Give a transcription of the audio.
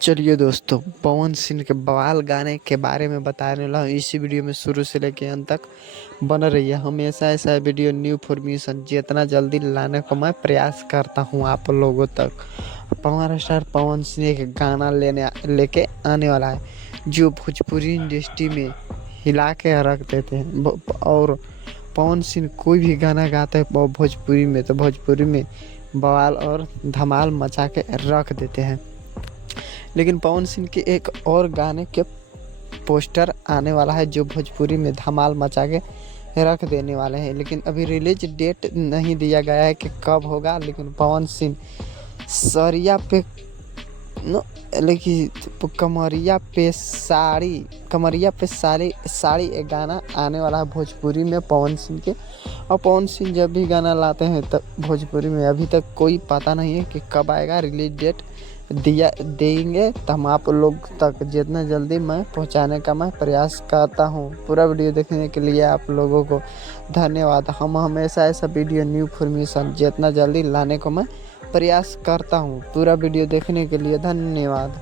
चलिए दोस्तों, पवन सिंह के बवाल गाने के बारे में बताने वाला हूँ। इसी वीडियो में शुरू से लेके अंत तक बना रहिए। हमेशा ऐसा वीडियो न्यू इन्फॉर्मेशन जितना जल्दी लाने का मैं प्रयास करता हूँ आप लोगों तक। पवन स्टार पवन सिंह एक गाना लेके आने वाला है जो भोजपुरी इंडस्ट्री में हिला के रख देते हैं। और पवन सिंह कोई भी गाना गाते हैं भोजपुरी में तो भोजपुरी में बवाल और धमाल मचा के रख देते हैं। लेकिन पवन सिंह के एक और गाने के पोस्टर आने वाला है जो भोजपुरी में धमाल मचा के रख देने वाले हैं। लेकिन अभी रिलीज डेट नहीं दिया गया है कि कब होगा। लेकिन पवन सिंह सरिया पे लेकिन कमरिया पे साड़ी एक गाना आने वाला है भोजपुरी में पवन सिंह के। और पवन सिंह जब भी गाना लाते हैं तब भोजपुरी में अभी तक कोई पता नहीं है कि कब आएगा। रिलीज डेट देंगे तो हम आप लोग तक जितना जल्दी मैं पहुंचाने का मैं प्रयास करता हूं। पूरा वीडियो देखने के लिए आप लोगों को धन्यवाद। हम हमेशा ऐसा वीडियो न्यू इन्फॉर्मेशन जितना जल्दी लाने को मैं प्रयास करता हूं। पूरा वीडियो देखने के लिए धन्यवाद।